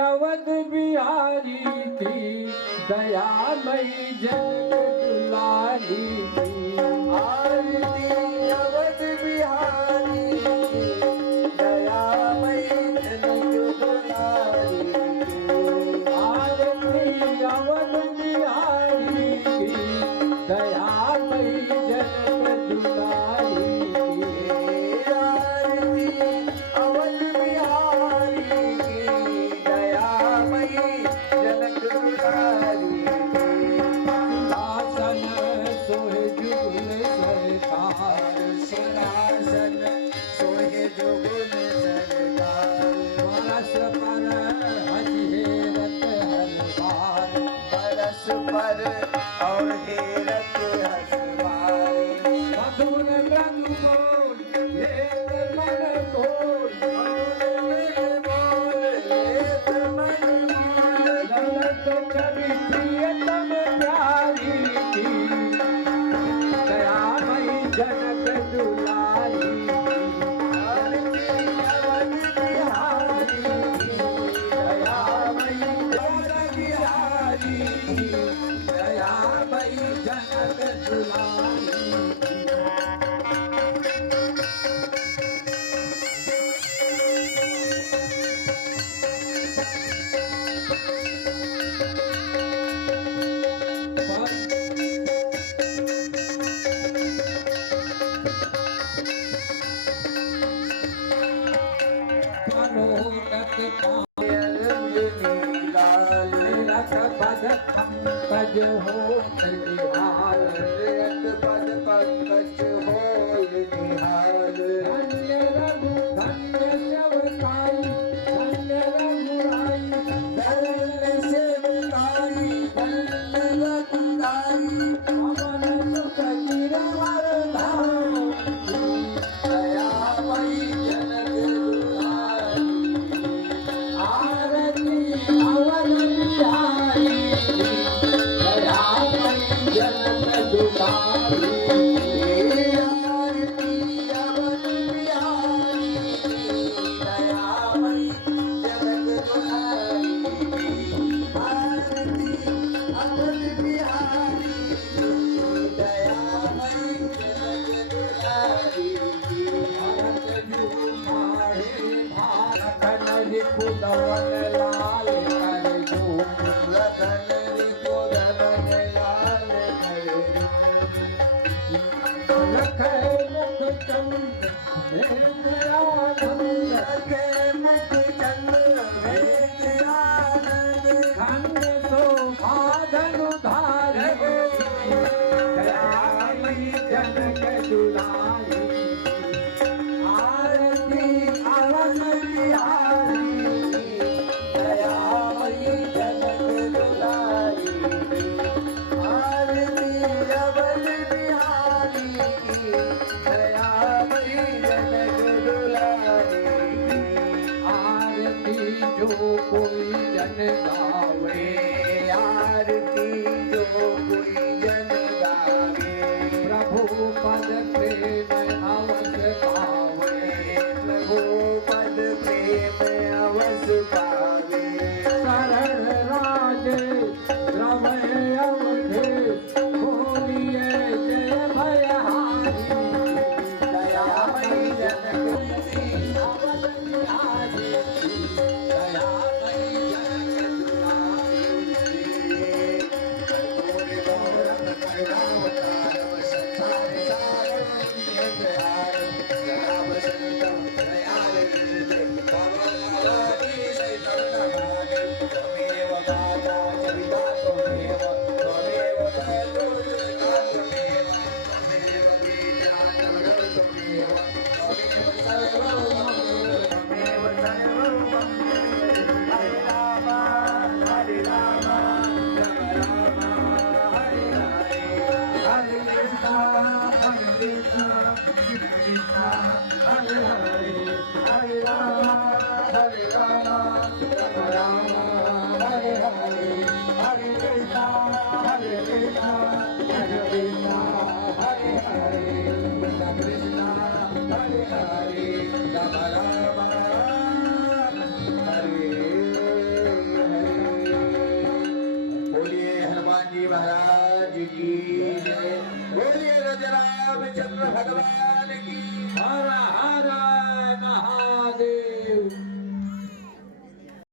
अवध बिहारी की दयामयी जनक दुलारी की। आरती अवध बिहारी की दयामयी जनक दुलारी की। आरती अवध बिहारी की दयामयी जनक दुलारी की। आरती अवध बिहारी की दयामयी जनक दुलारी की। सिंहासन सोहे जुगल सरकार, सिंहासन सोहे जुगल सरकार। परस पर हजीरत हलवार, परस पर और हेरत हसवार। मधुर मृदु बोल लेत मन बोल, ललत कवि प्रियतम प्यारी की दयामयी जनक दुलारी की। दयामयी जनक दुलारी मनोरथ रख पद पंकज हो निहाल, पद पंकज हो निहाल। धन्य रघु धन्य सेवकाई, धन्य रघुराई, धन्य सेवकाई धन्य रघुराई। पवन सुत गिरवर धाम, दयामयी जनक दुलारी। आरती अवध बिहारी की दयामयी जनक दुलारी की। आरती अवध बिहारी की दयामयी जनक दुलारी। आरती अवध बिहारी की दयामयी जनक दुलारी। भरत जुमाड़े भाखन रिपुदवन लाल कर जो, रतन रिपुदन लाल लखै मुख चंद नेत्र आनंद, लखे मुख चंद्र भेद आनंद। खंड शोभा धनु धारि, दयामयी जनक दुलारी की। आरती अवध बिहारी की दयामयी जनक दुलारी। आरती अवध बिहारी की दयामयी जनक दुलारी। आरती जो कोई जन गावे, आरती जो कोई जन गावे। प्रभु पद प्रेम अवस पावे, प्रभु पद प्रेम अवस पावे। शरण राजे रमय अवधेश, बोलिए जय भयहारी। दयामयी जनक अवध बिहारी की दयामयी जनक दुलारी। जी महाराज की जय। बोलिए राजा रामचंद्र भगवान की।